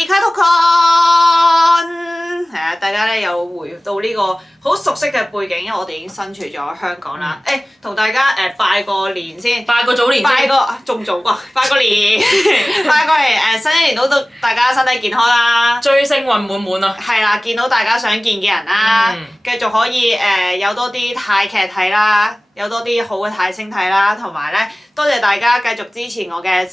迪卡托 con 係啊，大家咧又回到呢個好熟悉嘅背景，因為我哋已經身處咗香港啦。同大家拜個年先，拜個早年先，拜個仲早啩，拜個年，拜個年新一年都大家身體健康啦，追星運滿滿啊！係啦，見到大家想見嘅人啦，繼續可以有多啲泰劇睇啦，有多啲好嘅泰星睇啦，同埋咧多謝大家繼續支持我嘅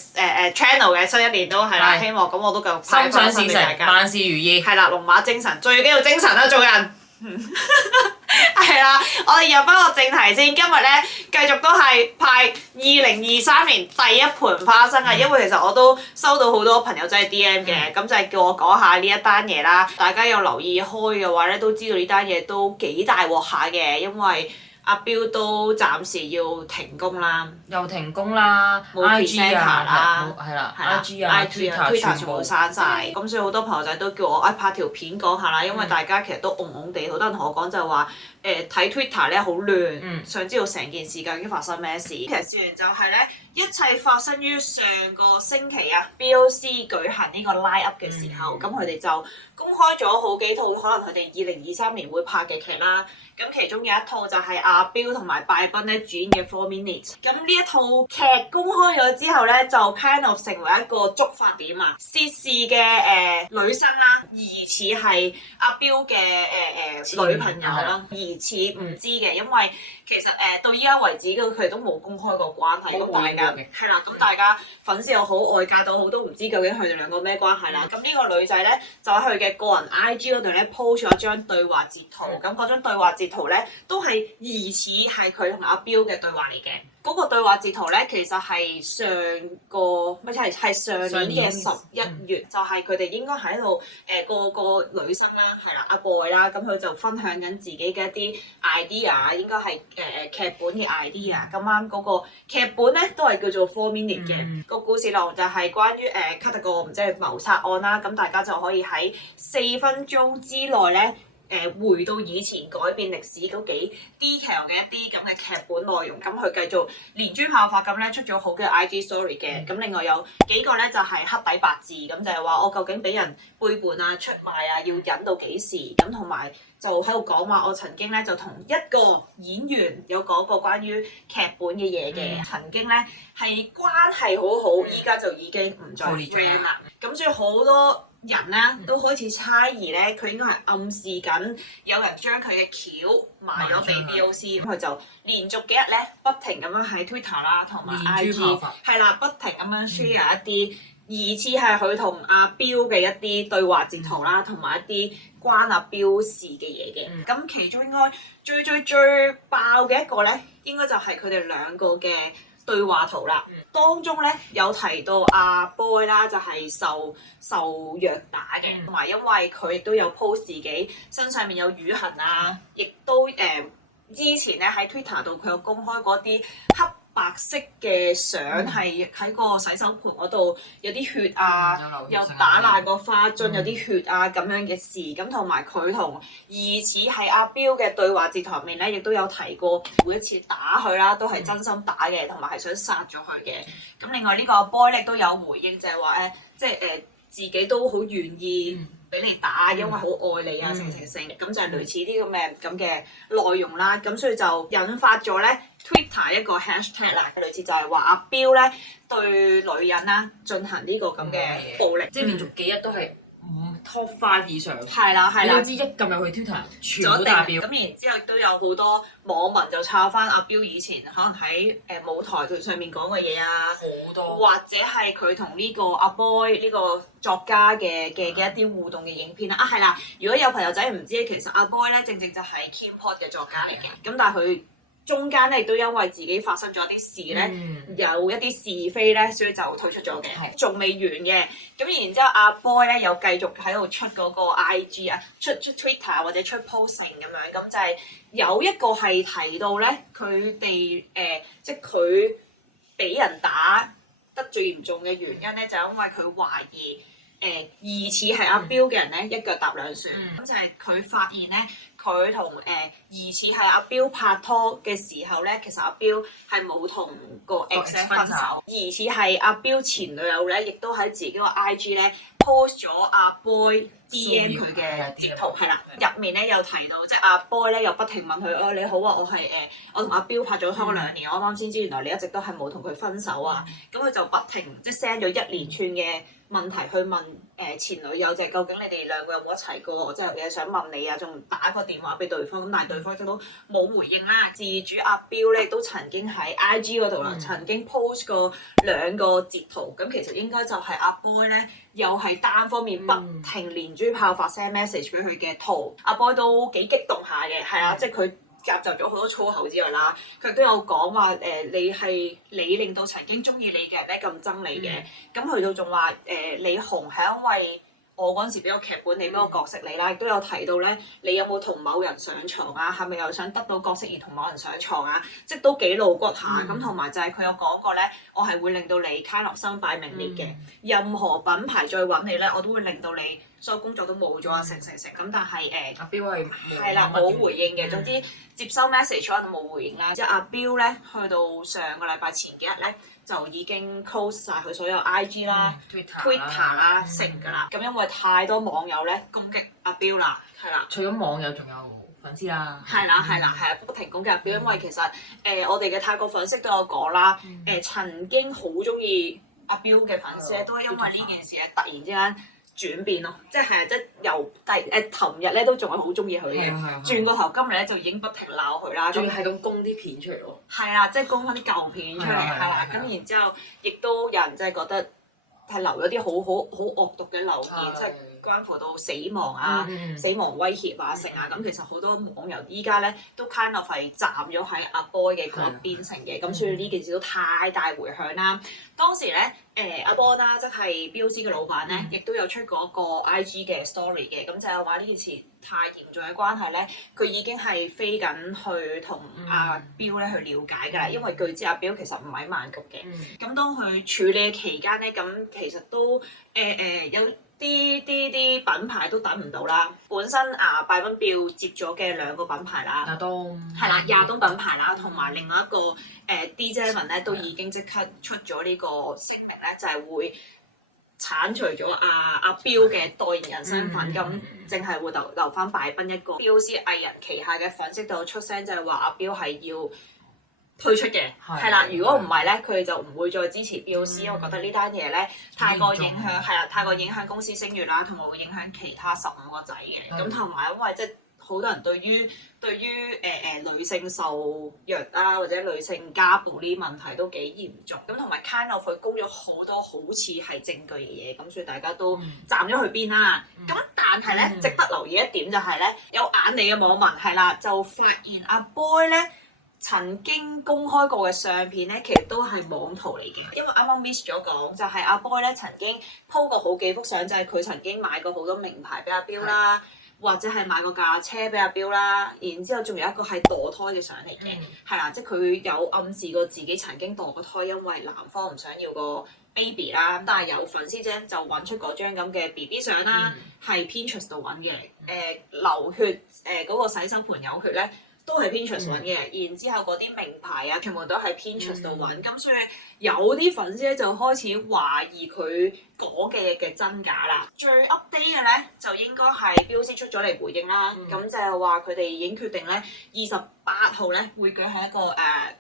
channel 嘅新一年都係啦，希望咁我都繼續派翻新俾大家，萬事如意。係啦，龍馬精神，最緊要精神啦，做人。係啦，我哋入翻個正題先。今日咧繼續都係派2023年第一盤花生啊！因為其實我都收到好多朋友仔 DM 嘅，咁就係叫我講下呢一單嘢啦。大家有留意開嘅話咧，都知道呢單嘢都幾大鑊下嘅，因為阿標都暫時要停工啦，又停工啦冇 presenter 啦，係啦 ，IG 啊 Twitter 全部刪晒。咁所以好多朋友仔都叫我拍條片講下啦，因為大家其實都戇戇地，好多人同我講就係話睇 Twitter 咧好亂，想知道成件事究竟發生咩事。其實事源就係咧，一切發生於上個星期啊 BOC 舉行呢個 line up 嘅時候，咁佢哋就公開咗好幾套可能佢哋2023年會拍嘅劇啦。咁其中有一套就係阿標同埋拜賓咧主演嘅 4 Minutes。咁呢一套劇公開咗之後咧，就 kind of 成為一個觸發點啊！涉事嘅女生啦，疑似係阿標嘅女朋友啦，疑似唔知嘅，因為其實到依家為止佢哋都冇公開過關係，咁大家係啦，咁大家粉絲又好，外界都好，都唔知究竟佢哋兩個咩關係啦。咁呢個女仔咧就喺佢嘅個人 IG 嗰度咧 po 咗一張對話截圖，咁嗰張對話截圖咧都係疑似係佢同阿標嘅對話嚟嘅。嗰個對話截圖咧，其實係上年嘅11月，就係佢哋應該喺度個女生啦，係啦，阿 boy 啦，咁佢就分享緊自己嘅一啲 idea， 應該係劇本嘅 idea。咁啱嗰個劇本咧都係叫做 4 Minutes 嘅，個故事內容就係關於cut 個唔知係謀殺案啦，咁大家就可以喺4分鐘之內咧。回到以前改變歷史都幾 detail 嘅一啲咁嘅劇本內容，咁佢繼續連珠炮發咁咧出咗好嘅 IG story 嘅，咁另外有幾個咧就係黑底白字，咁就係話我究竟俾人背叛啊、出賣啊，要忍到幾時？咁同埋就喺度講話，我曾經咧就同一個演員有講過關於劇本嘅嘢嘅，曾經咧係關係好好，依家就已經唔再 friend 啦。咁所以好多人咧都開始猜疑咧，佢應該係暗示緊有人將佢嘅橋賣咗俾 BOC， 咁佢就連續幾日咧不停咁樣喺 Twitter 啦同埋 IG 係啦，不停咁樣 share 一啲疑似係佢同阿標嘅一啲對話截圖啦，同埋一啲關阿標事嘅嘢嘅。咁其中應該最爆嘅一個咧，應該就係佢哋兩個嘅對話圖啦，當中咧有提到阿 boy 啦，就係受虐打嘅，同埋因為佢亦都有 post 自己身上面有瘀痕啊，亦都之前咧喺 Twitter 度佢有公開過啲黑白色嘅相，係喺個洗手盆嗰度有啲血啊，又打爛個花樽，有啲血啊咁樣嘅事。咁同埋佢同疑似係阿標嘅對話截圖入面咧，亦都有提過每一次打佢啦，都係真心打嘅，同埋係想殺咗佢嘅。咁另外呢個 boy 咧都有回應，就係話自己都好願意俾你打，因為好愛你啊，成，咁就係類似啲咁嘅內容啦。咁所以就引發咗咧 Twitter 一個 hashtag 啦，類似就係話阿標咧對女人啦進行呢個咁嘅暴力，即係連續幾日都係top 5以上。係啦，你都知一撳入去 Twitter 全部大標。咁然之後亦都有好多網民就抄翻阿標以前可能喺舞台上面講嘅嘢啊，好多，或者係佢同呢個阿 boy 呢個作家嘅一啲互動嘅影片啦。係啦，如果有朋友仔唔知，其實阿 boy 咧正就係 Kpop 嘅作家嚟嘅，咁但係佢中間咧亦都因為自己發生咗一啲事咧，有一啲是非咧，所以就退出咗嘅，仲未完嘅。咁然之後阿 boy 咧又繼續喺度出嗰個 IG 啊，出 Twitter 或者出 posting 咁樣，咁就係有一個係提到咧，佢哋即係佢俾人打得最嚴重嘅原因咧，就係因為佢懷疑疑似係阿標嘅人咧一腳踏兩船，咁就係佢發現咧，佢同疑似係阿標拍拖嘅時候咧，其實阿標係冇同個 ex 分手，疑似係阿標前女友咧，亦都喺自己個 IG 咧 post 咗阿 boy DM 佢嘅截圖，係啦，入面咧有提到，即係阿 boy 咧又不停問佢，哦你好啊，我係我同阿標拍咗拖2年，我啱啱先知原來你一直都係冇同佢分手啊，咁佢就不停即係 send 咗一連串嘅問題去問前女友，就係究竟你哋兩個有冇一齊過，即係有嘢想問你啊，仲打個電話俾對方，咁但係對方亦都冇回應啦。自主阿標咧都曾經喺 IG 嗰度啦，曾經 post 過2個截圖，咁其實應該就係阿 boy 咧又係單方面不停連珠炮發 send message 俾佢嘅圖，阿 boy 都幾激動下嘅，係啊，即係佢夾雜咗好多粗口之外啦，佢都有講話你令到曾經中意你嘅人咧咁憎你嘅，咁去到仲話你紅係因為我嗰陣時俾個劇本你，俾個角色你啦，亦都有提到咧，你有冇同某人上床啊？係咪又想得到角色而同某人上床啊？即係都幾露骨下，咁同埋就係佢有講過咧，我係會令到你kind of身敗名裂嘅，任何品牌再揾你咧，我都會令到你所有工作都冇咗啊，成咁，但係阿標係啦冇回應嘅，總之接收 message 我都冇回應啦。即係阿標咧，去到上個禮拜前幾日咧，就已經 close 晒佢所有 IG 啦、Twitter 啦成㗎啦。咁因為太多網友咧攻擊阿標啦，係啦。除咗網友，仲有粉絲啦。係啦，不停攻擊阿標，因為其實我哋嘅泰國粉絲都有講啦，曾經好中意阿標嘅粉絲咧，都係因為呢件事咧突然之間轉變咯，即係由頭日咧都仲係好中意佢嘅，轉個頭今日咧就已經不停鬧佢啦，仲要係咁供啲片出嚟咯。係啊，即係供翻啲舊片出嚟，係啦，咁然之後亦都有人即係覺得係留咗啲好惡毒嘅留言，即係關乎到死亡啊、死亡威脅啊、成啊，咁其實好多網友依家咧都 kind of 係站咗喺阿 boy 嘅嗰邊成嘅，咁所以呢件事都太大迴響啦。當時咧阿 Bon 啦，即係 BOC 嘅老闆咧，亦都有出過一個 IG 嘅 story 嘅，咁就係話呢件事太嚴重嘅關係咧，佢已經係飛緊去同阿標咧去了解㗎啦，因為據知阿標其實唔喺曼谷嘅，咁當佢處理期間咧，咁其實都有啲品牌都等唔到啦。本身拜賓表接咗嘅2個品牌啦，亞東係啦，亞東品牌啦，同埋另外一個DJ 咧都已經即刻出咗呢個聲明咧，就係會剷除咗阿標嘅代言人身份，咁淨係會留翻拜賓一個。BOC 藝人旗下嘅粉絲度出聲，就係話阿標係要推出嘅，係啦。如果唔係咧，佢哋就唔會再支持 BOC。我覺得呢單嘢咧太過影響，係啦，太過影響公司聲譽啦，同埋會影響其他15個仔嘅。咁同埋因為即係好多人對於女性受虐啦，或者女性家暴呢啲問題都幾嚴重。咁同埋 kind of 佢供咗好多好似係證據嘅嘢，咁所以大家都站咗佢邊啦。咁但係咧，值得留意一點就係咧，有眼利嘅網民係啦，就發現阿 boy 咧曾經公開過嘅相片咧，其實都係網圖嚟嘅。因為啱啱 miss 咗講，就係阿 boy 咧曾經 po 過好幾幅相，就係佢曾經買過好多名牌俾阿標啦。或者係買個架車俾阿標啦，然之後仲有一個係墮胎嘅相嚟嘅，係啦，即係佢有暗示過自己曾經墮過胎，因為男方唔想要個 baby 啦。但係有粉絲姐就揾出嗰張咁嘅 BB 相啦，係 Pinterest 度揾嘅，流血嗰個洗手盤有血咧，都係 Pinterest 揾嘅。然之後嗰啲名牌啊，全部都係 Pinterest 度揾，咁所以有啲粉絲咧就開始懷疑佢講嘅真假啦。最 update 嘅咧就應該係 BOC 出咗嚟回應啦，咁就係話佢哋已經決定咧28號咧會舉行一個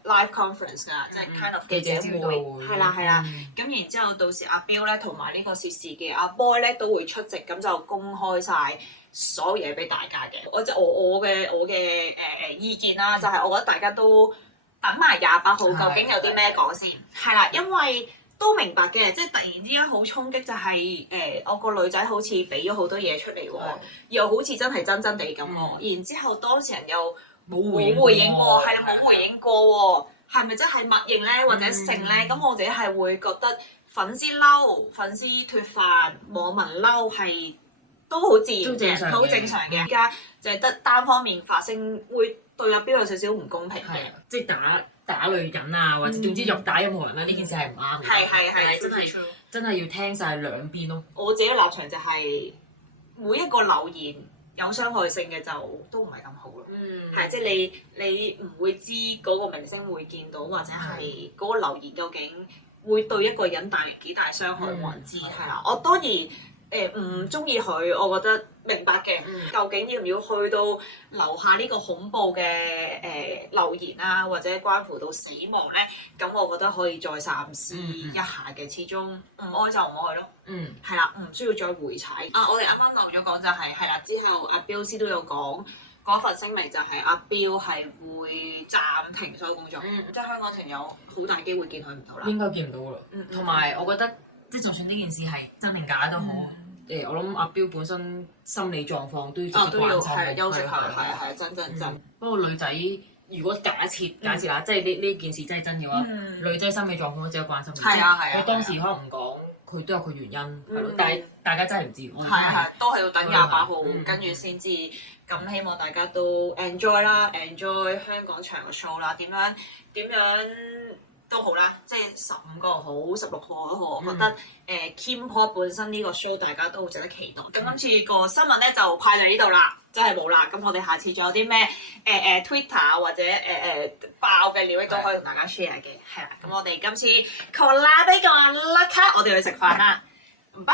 live conference 㗎，即係 kind of 記者會，係啦。咁然之後到時阿標咧同埋呢個涉事嘅阿 boy 咧都會出席，咁就公開晒所有嘢俾大家嘅。我嘅意見啦，就係我覺得大家都等埋28號究竟有啲咩講先，係啦，因為都明白嘅，即係突然之間好衝擊就係我個女仔好似俾咗好多嘢出嚟喎，又好似真係真真地咁喎，然之後當事人又冇回應喎，係啦冇回應過喎，係咪真係默認咧或者性咧？咁我自己係會覺得粉絲嬲、粉絲脫飯、網民嬲係都好自然嘅，好正常嘅。而家就係得單方面發聲，會對阿標有少少唔公平嘅，即係打女人啊，或者總之虐打任何人啦，呢件事係唔啱嘅。係真係要聽晒兩邊咯。我自己立場就係每一個留言有傷害性嘅就都唔係咁好咯。係即係你唔會知嗰個明星會見到，或者係嗰個留言究竟會對一個人帶嚟幾大傷害，冇人知係啦。我當然唔中意佢，我覺得明白嘅。究竟要唔要去到留下呢個恐怖嘅留言啊，或者關乎到死亡咧？咁我覺得可以再三思一下嘅。始終唔愛就唔愛咯。係啦，唔需要再回踩。我哋啱啱漏咗講就係啦，之後阿標師都有講。嗰份聲明就係阿標係會暫停所有工作，即係香港團友好大機會見佢唔到啦。應該見唔到啦。同埋我覺得，即係就算呢件事係真定假都好，我諗阿標本身心理狀況都要都要休息下，係真。不過女仔如果假設啦，即係呢件事真係真嘅話，女仔心理狀況都值得關心。係啊。佢當時可能唔講，佢都有佢原因，係咯。但係大家真係唔知。係，都係要等28號跟住先知。咁希望大家都 enjoy 啦，enjoy 香港場嘅 show 啦，點樣都好啦，即係15個好，16個好，我覺得K-pop 本身呢個 show 大家都好值得期待。咁今次個新聞咧就派到呢度啦，真係冇啦。咁我哋下次仲有啲咩Twitter 或者爆嘅料都可以同大家 share 嘅，係啦。咁我哋今次 collab 呢個 luck，我哋去食飯啦，拜拜。